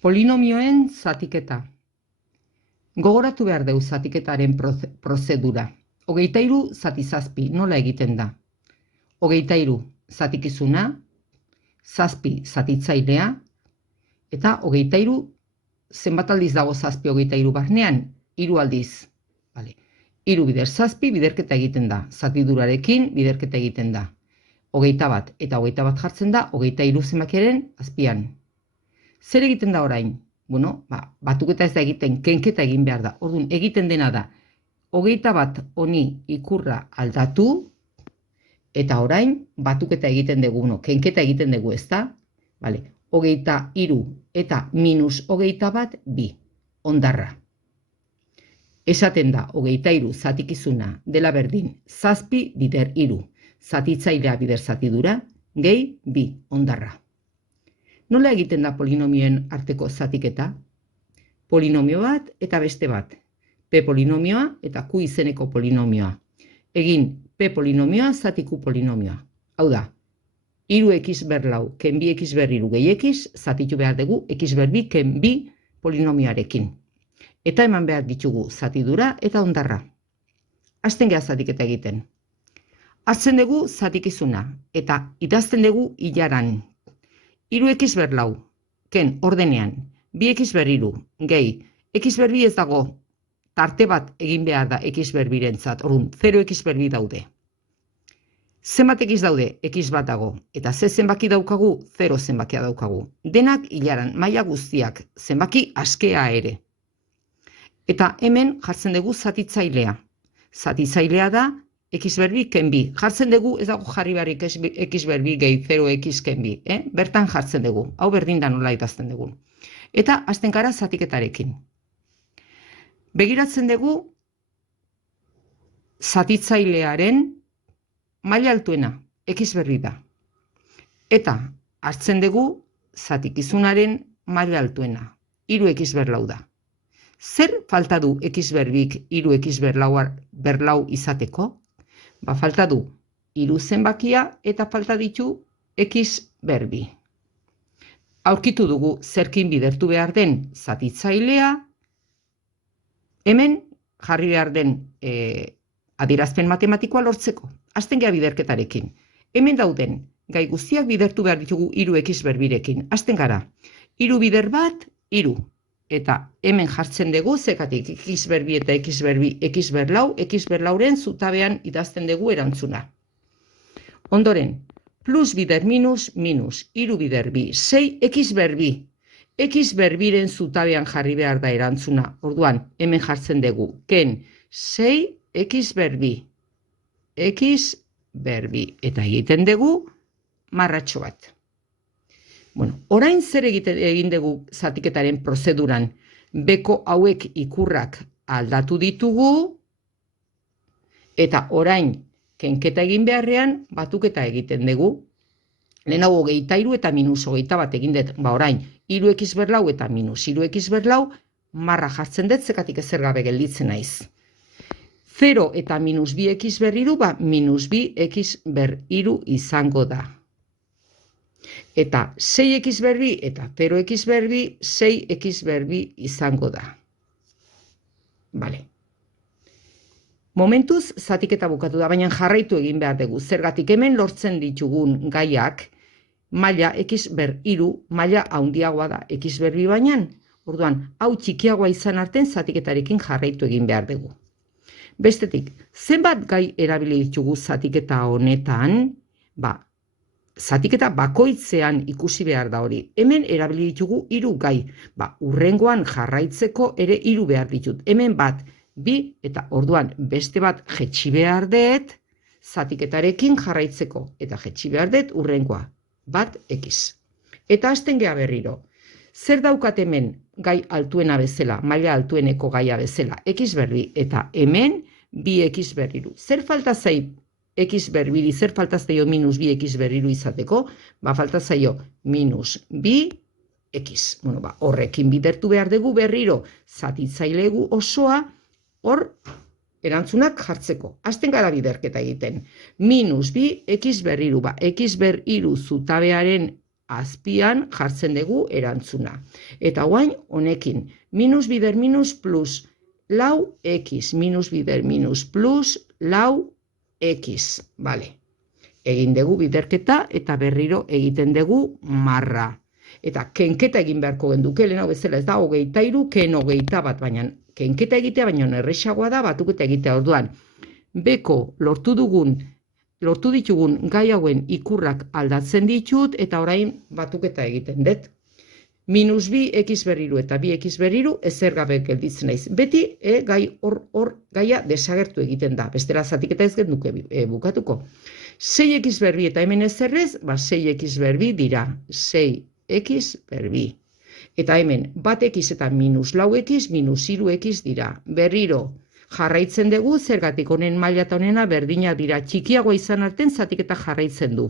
Polinomioen zatiketa. Gogoratu behar dugu zatiketaren prozedura. 23 zati 7 nola egiten da? 23 zatikizuna, 7 zatitzailea, eta 23 zenbat aldiz dago 7 23 barnean? 3 aldiz. 3 bider 7 biderketa egiten da. Zatidurarekin biderketa egiten da. 21 eta 21 jartzen da 23 zenbakiaren azpian. Zer egiten da orain? Bueno, batuketa ez da egiten, kenketa egin behar da. Orduan, egiten dena da, 21 honi ikurra aldatu, eta orain, batuketa egiten dugu, kenketa egiten dugu, ez da? 23 eta minus 21, 2, ondarra. Esaten da, 23 zatikizuna dela berdin, 7 bider 3, zatitzailea bider zatidura, gehi 2, ondarra. Nola egiten da polinomioen arteko zatiketa? Polinomio bat eta beste bat. P polinomioa eta Q izeneko polinomioa. Egin P polinomioa zati Q polinomioa. Hau da, 3x ber 4 ken 2x ber 3 gehi x, zatitu behar dugu x ber 2 ken 2 polinomioarekin. Eta eman behar ditugu zatidura eta ondarra. Hasten geha zatiketa egiten. Hartzen dugu zatikizuna eta idazten dugu hilaran. 3x ber 4, ken ordenean, 2x ber 3, gehi, x ber 2 ez dago, tarte bat egin behar da x ber 2-rentzat, orduan, 0x ber 2 daude. Zenbat x daude, x bat dago, eta ze zenbaki daukagu, 0 zenbakia daukagu. Denak hilaran, maila guztiak, zenbaki askea ere. Eta hemen jartzen dugu zatitzailea. Zatitzailea da, x ber 2 ken 2. Jartzen dugu, ez dago jarri barrik x ber 2 gehi 0x ken 2. Bertan jartzen dugu. Hau berdin da nola idazten dugu. Eta hasten gara zatiketarekin. Begiratzen dugu zatitzailearen maila altuena, x ber 2 da. Eta hartzen dugu zatikizunaren maila altuena, 3x ber 4 da. Zer falta du x ber 2 3x ber 4 izateko? Falta du 3 zenbakia eta falta ditu x ber 2. Aurkitu dugu zerkin bidertu behar den zatitzailea, hemen jarri behar den adierazpen matematikoa lortzeko. Hasten geha biderketarekin. Hemen dauden gai guztiak bidertu behar ditugu 3x ber 2rekin. Hasten gara, 3 bider bat, 3. Eta hemen jartzen dugu, zekatik x ber 2 eta x ber 2, x ber 4, x ber 4-ren zutabean idazten dugu erantzuna. Ondoren, plus bider minus, minus, 3 bider 2, 6 x ber 2. X ber 2-ren zutabean jarri behar da erantzuna. Orduan, hemen jartzen dugu, ken 6 x ber 2. X ber 2. Eta egiten dugu marratxo bat. Bueno, orain zer egin dugu zatiketaren prozeduran, beko hauek ikurrak aldatu ditugu, eta orain kenketa egin beharrean batuketa egiten dugu. Lehenago 23 eta minus 21 egin dut, orain 3x ber 4 eta minus 3x ber 4 marra jartzen dut, zekatik ezer gabe gelditzen naiz. 0 eta minus 2x ber 3, minus 2x ber 3 izango da. Eta 6x ber 2 eta 0x ber 2, 6x ber 2 izango da. Bale. Momentuz, zatiketa bukatu da, baina jarraitu egin behar dugu. Zergatik hemen lortzen ditugun gaiak, maila x ber 3, maila handiagoa da x ber 2 bainan. Orduan, hau txikiagoa izan arten zatiketarekin jarraitu egin behar dugu. Bestetik, zenbat gai erabili ditugu zatiketa honetan, zatiketa bakoitzean ikusi behar da hori. Hemen erabili ditugu 3 gai. Hurrengoan jarraitzeko ere 3 behar ditut. Hemen bat, 2 eta orduan beste bat jetxi behar dut, zatiketarekin jarraitzeko. Eta jetxi behar dut hurrengoa. Bat x. Eta hasten geha berriro. Zer daukat hemen gai altuena bezala, maila altueneko gaia bezala, x ber 2 eta hemen 2x ber 3. Zer falta zait? X ber 2, zer falta zaio minus 2x ber 3 izateko? Falta zaio minus 2x. Horrekin bidertu behar dugu berriro zatitzailegu osoa hor erantzunak jartzeko. Hasten gara biderketa egiten. Minus 2x ber 3, x ber 3 zutabearen azpian jartzen dugu erantzuna. Eta guain, honekin, minus bider minus plus lau x, minus bider minus plus lau x, bale. Egin dugu biderketa eta berriro egiten dugu marra. Eta kenketa egin beharko genduke, lehen hau bezala ez da 23, ken 21, baina kenketa egitea, baina erresagoa da batuketa egitea. Orduan, beko lortu ditugun gai hauen ikurrak aldatzen ditut, eta orain batuketa egiten dut. Minus bi x berriru eta bi x berriru ezer gabe gelditzen naiz. Beti gai hor gaia desagertu egiten da. Bestela zatiketa ez genduke bukatuko. 6x berbi eta hemen ezerrez, 6x berbi dira. 6x berbi. Eta hemen bat x eta minus lau x, minus iru x dira. Berriro jarraitzen dugu, zergatik honen maila eta honena berdina dira. Txikiagoa izan arten zatiketa jarraitzen du.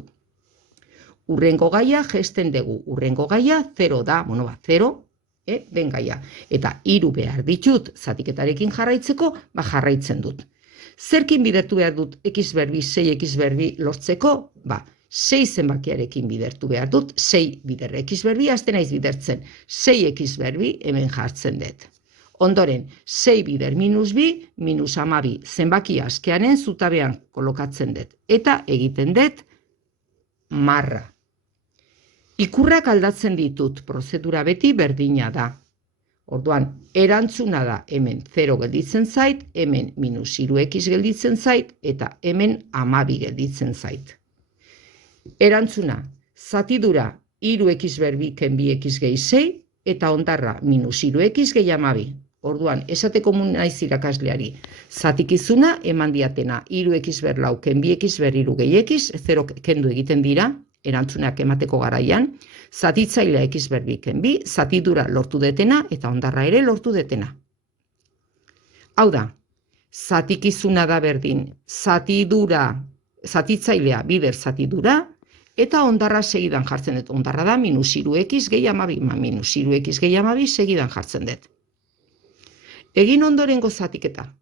Urrengo gaia jesten dugu. Urrengo gaia 0 da. 0 den gaia. Eta 3 behar ditut zatiketarekin jarraitzeko, jarraitzen dut. Zerkin bidertu behar dut x berbi, 6x berbi lortzeko? 6 zenbakiarekin bidertu behar dut, 6 bider x berbi, azten naiz bidertzen. 6x berbi hemen jartzen dut. Ondoren, 6 bider minus bi, minus 12 zenbaki askearen zutabean kolokatzen dut. Eta egiten dut marra. Ikurrak aldatzen ditut, prozedura beti berdina da. Orduan, erantzuna da hemen 0 gelditzen zait, hemen minus 3x gelditzen zait, eta hemen 12 gelditzen zait. Erantzuna, zatidura 3x berbi ken 2x gehi 6, eta ondarra minus 3x gehi 12. Orduan, esateko naiz irakasleari, zatikizuna eman diatena 3x berlau ken 2x berriru gehi x, 0 kendu egiten dira, erantzunak emateko garaian, zatitzailea x berbi ken bi, zatidura lortu detena eta ondarra ere lortu detena. Hau da, zatikizuna da berdin, zatitzailea bider zatidura, eta ondarra segidan jartzen dut. Ondarra da minus 3x gehi 12, minus 3x gehi 12 segidan jartzen dut. Egin ondorengo zatiketa.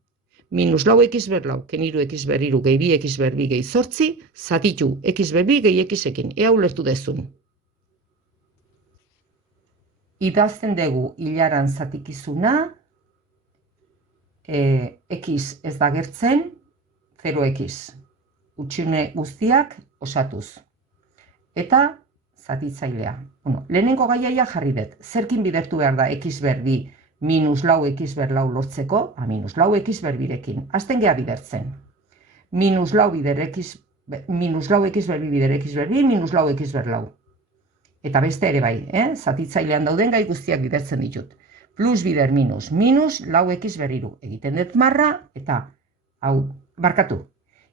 Minus lau x berlau, ken 3x berriru gehi 2x berbi gehi 8, zatitu x berbi gehi x-ekin. Ea ulertu dezun. Idazten dugu hilaran zatikizuna, x ez da gertzen, 0x. Utxune guztiak osatuz. Eta zatitzailea. Lehenengo gaiaia jarri dut. Zerkin bidertu behar da x berbi minus lau x berlau lortzeko, minus lau x berbirekin. Azten geha bidertzen. Minus lau x berbi bider x berbi, minus lau x berlau. Eta beste ere bai, zatitzailean dauden gai guztiak bidertzen ditut. Plus bider minus, minus lau x berriru. Egiten dut marra, eta hau, barkatu.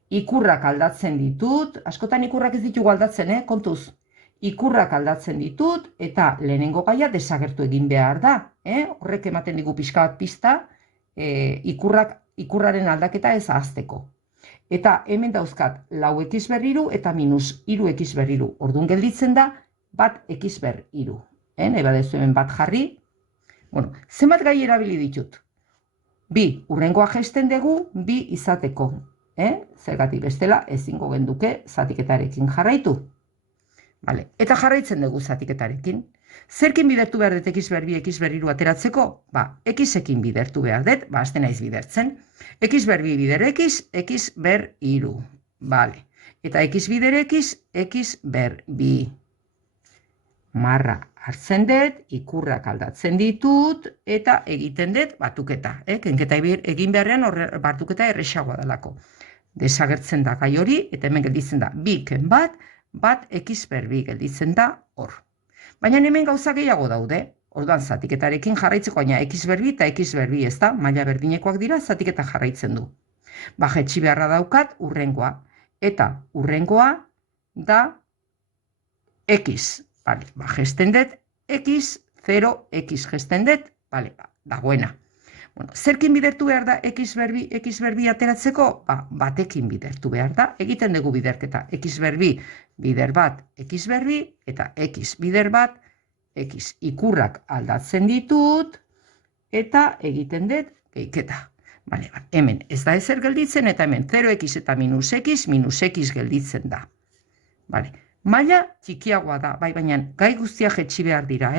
Ikurrak aldatzen ditut, askotan ikurrak ez ditugu aldatzen, kontuz. Ikurrak aldatzen ditut, eta lehenengo gaia desagertu egin behar da. Horrek ematen digu pixka bat pista, ikurraren aldaketa ez ahazteko. Eta hemen dauzkat lau x berriru eta minus 3x berriru. Orduan gelditzen da, bat x berriru. Nahi badezu hemen bat jarri. Zenbat gai erabili ditut? Bi, urrengoa jesten dugu, bi izateko. Zergatik bestela ezingo genduke zatiketarekin jarraitu. Eta jarraitzen dugu zatiketarekin. Zerkin bidertu behar dut x berbi, x berriru ateratzeko? X-ekin bidertu behar dut, azten naiz bidertzen. X berbi bider x, x berriru. Eta x bider x, x berbi. Marra hartzen dut, ikurrak aldatzen ditut, eta egiten dut batuketa. Kenketa egin beharrean batuketa erresagoa dalako. Desagertzen da gai hori, eta hemen gelditzen da bi ken bat, bat x berbi gelditzen da hor. Baina hemen gauza gehiago daude. Orduan zatiketarekin jarraitzeko, baina x berbi eta x berbi ez da, maila berdinekoak dira, zatiketa jarraitzen du. Jetxi beharra daukat urrengoa. Eta urrengoa da x. Gesten dut x, 0x gesten dut, dagoena. Zerkin bidertu behar da x berbi ateratzeko? Batekin bidertu behar da. Egiten dugu biderketa. X berbi, bider bat, x berbi, eta x bider bat, x ikurrak aldatzen ditut, eta egiten dut gehiketa. Hemen ez da ezer gelditzen, eta hemen 0x eta minus x gelditzen da. Maila txikiagoa da, bai, baina gai guztiak jetxi behar dira,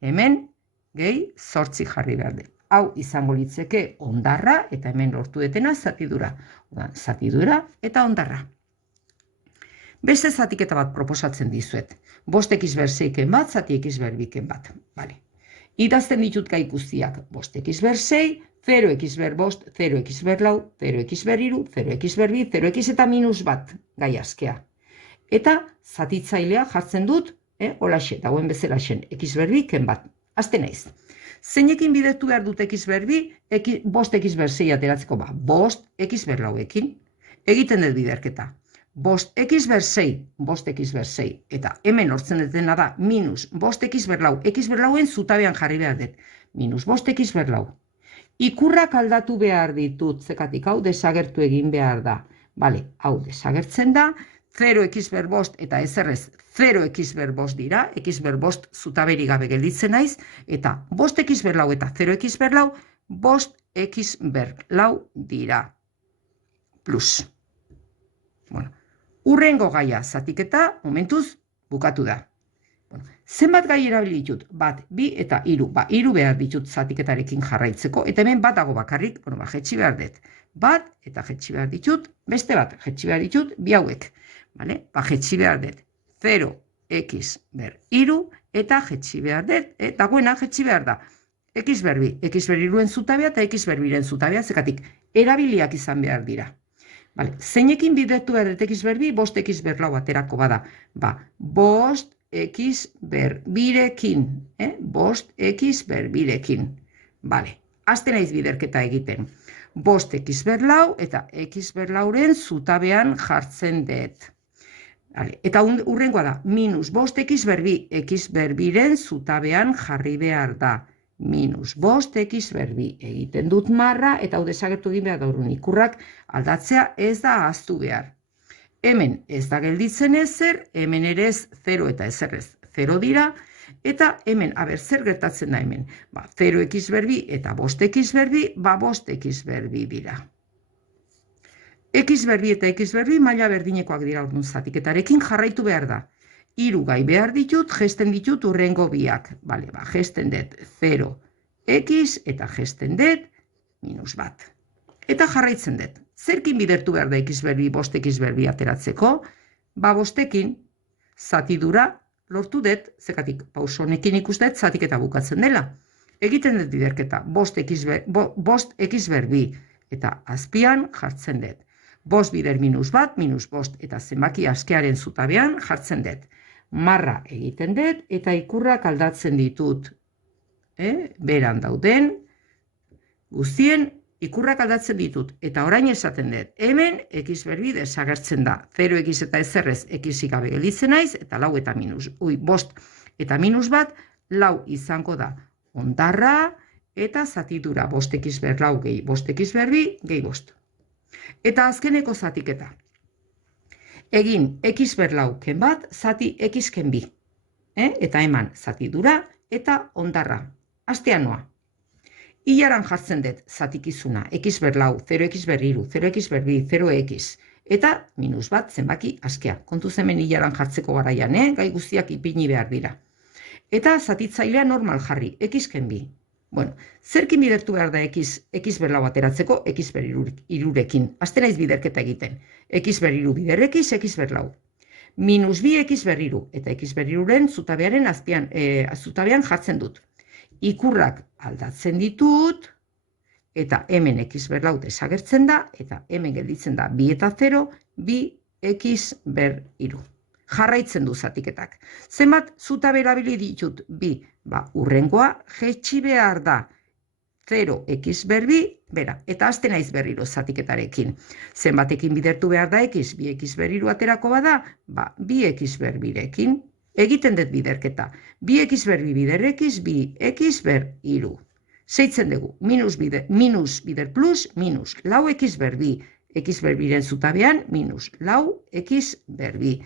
Hemen gehi 8 jarri behar dira. Hau izango litzeke hondarra, eta hemen lortu detena zatidura. Zatidura eta hondarra. Beste zatiketa bat proposatzen dizuet. 5x ber 6 bat, zati x ber 2 bat. Vale. Idazten ditut gai guztiak. 5x ber 6, 0x ber 5, 0x ber 4, 0x ber 3, 0x ber 2, 0x eta minus bat gai askea. Eta zatitzailea jartzen dut, holaxe, dagoen bezalaxen, x ber 2 bat. Azte naiz. Zeinekin bidertu behar dut x ber 2, 5x ber 6 ateratzeko ba, 5x ber 4ekin. Egiten dut biderketa. 5x ber 6, 5x ber 6, eta hemen lortzen dutena da, minus 5x ber 4, x ber 4en zutabean jarri behar dut, minus 5x ber 4. Ikurrak aldatu behar ditut, zekatik hau desagertu egin behar da. Bale, hau desagertzen da, 0x ber 5 eta ezerrez 0x ber 5 dira, x ber 5 zutaberi gabe gelditzen naiz, eta 5x ber 4 eta 0x ber 4, 5x ber 4 dira. Plus. Bueno. Urrengo gaia zatiketa, momentuz, bukatu da. Bueno, zenbat gai erabili ditut? Bat, 2 eta 3. Ba, 3 behar ditut zatiketarekin jarraitzeko, eta hemen bat dago bakarrik, jetxi behar dut. Bat, eta jetxi behar ditut, beste bat, jetxi behar ditut, bi hauek. Vale? Ba, jetxi behar dut. 0x ber 3, eta jetxi behar dut, dagoena jetxi behar da. X ber 2, x ber 3en zutabea, eta x ber 2en zutabea, zekatik, erabiliak izan behar dira. Vale. Zeinekin bidertu behar dut x ber 2, 5x ber 4 aterako bada. Ba, 5x ber 2ekin. 5x ber 2ekin. Vale. Azte naiz biderketa egiten. 5x ber 4 eta x ber 4en zutabean jartzen dut. Vale. Eta urrengoa da, minus 5x ber 2, x ber 2en zutabean jarri behar da. Minus 5x ber 2 egiten dut marra, eta hau desagertu egin behar gaurun ikurrak aldatzea ez da ahaztu behar. Hemen ez da gelditzen ezer, hemen ere ez 0 eta ezerrez 0 dira, eta hemen, zer gertatzen da hemen? Ba, 0x ber 2 eta 5x ber 2, ba 5x ber 2 dira. X ber 2 eta x ber 2 maila berdinekoak dira orduan zatiketarekin jarraitu behar da. 3 gai behar ditut, gesten ditut urrengo biak. Bale, ba, gesten dut 0x eta gesten dut minus bat. Eta jarraitzen dut. Zerkin bidertu behar da x ber 2, 5x ber 2 ateratzeko? Ba, 5ekin zatidura lortu dut, zekatik pauso honekin ikustet zatiketa bukatzen dela. Egiten dut biderketa 5x ber 2 eta azpian jartzen dut. 5 bider minus bat, minus 5 eta zenbaki askearen zutabean jartzen dut. Marra egiten dut eta ikurrak aldatzen ditut. Beran dauden guztien ikurrak aldatzen ditut. Eta orain esaten dut. Hemen x ber 2 desagertzen da. 0x eta ezerrez x-ik gabe gelditzen naiz eta 4 eta minus. 5 eta minus bat 4 izango da. Hondarra eta zatidura 5x ber 4 gehi 5x ber 2 gehi 5. Eta azkeneko zatiketa. Egin x ber 4 ken bat, zati x ken 2. Eta eman zatidura eta hondarra. Astea noa. Ilaran jartzen dut zatikizuna. X ber 4, 0x ber 3, 0x ber 2, 0x. Eta minus bat zenbaki askea. Kontu hemen ilaran jartzeko garaian, gai guztiak ipini behar dira. Eta zatitzailea normal jarri, x ken 2. Bueno, zerkin bidertu behar da x ber 4 ateratzeko, x ber 3ekin. Azte naiz biderketa egiten. X ber 3 bider x ber 4. Minus 2 x ber 3 eta x ber 3en zutabean jartzen dut. Ikurrak aldatzen ditut, eta hemen x ber 4 desagertzen da, eta hemen gelditzen da 2 eta 0, 2x ber 3. Jarraitzen du zatiketak. Zenbat zutabe erabili ditut? 2. Ba, urrengoa jetxi behar da. 0x ber 2, bera, eta azte naiz berriro zatiketarekin. Zenbatekin bidertu behar da x, 2x ber 3 aterako bada, ba, 2x ber 2ekin. Egiten dut biderketa. 2x ber 2 bider x, 2x ber 3. Seitzen dugu, minus bider plus, minus lau x ber 2. X ber 2en zutabean, minus lau x ber 2.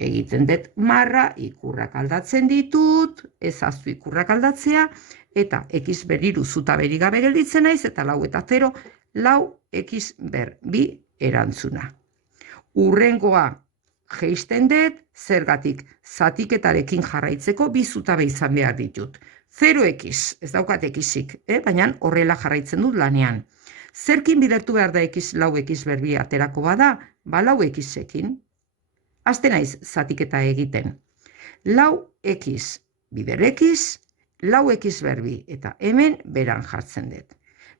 Egiten dut marra, ikurrak aldatzen ditut, ezaztu ikurrak aldatzea, eta x ber 3 zutaberi gabe gelditzen naiz, eta lau eta 0, lau x ber 2 erantzuna. Urrengoa jeisten dut, zergatik zatiketarekin jarraitzeko bi zutabe izan behar ditut. 0x, ez daukat xik, baina horrela jarraitzen dut lanean. Zerkin bidertu behar da x lau x berbi aterako bada, lau x-ekin. Haste naiz zatiketa egiten. Lau x bider x, lau x berbi, eta hemen beran jartzen dut.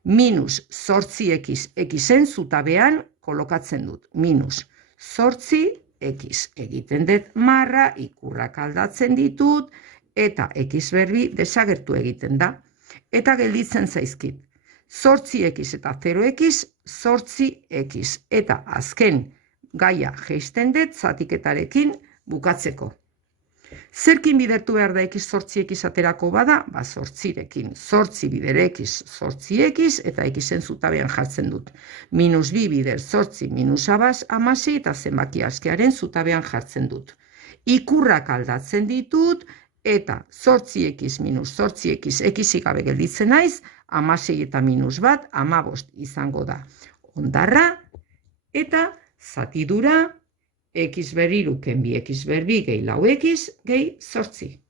Minus zortzi x, xen zutabean kolokatzen dut. Minus zortzi x egiten dut marra, ikurrak aldatzen ditut, eta x berbi desagertu egiten da. Eta gelditzen zaizkit. Zortzi x eta 0x, zortzi x. Eta azken gaia jeisten dut zatiketarekin bukatzeko. Zerkin bidertu behar da x zortzi x aterako bada? Zortzirekin. Zortzi bider x, zortzi x, eta xen zutabean jartzen dut. Minus bi bider zortzi, minus amasi, eta zenbaki askearen zutabean jartzen dut. Ikurrak aldatzen ditut, eta zortzi x minus zortzi x, xik gabe gelditzen naiz, amasi eta minus bat, 15 izango da. Ondarra, eta zatidura, x ber 3 kenbi x ber 2 gehi lau x gehi zortzi.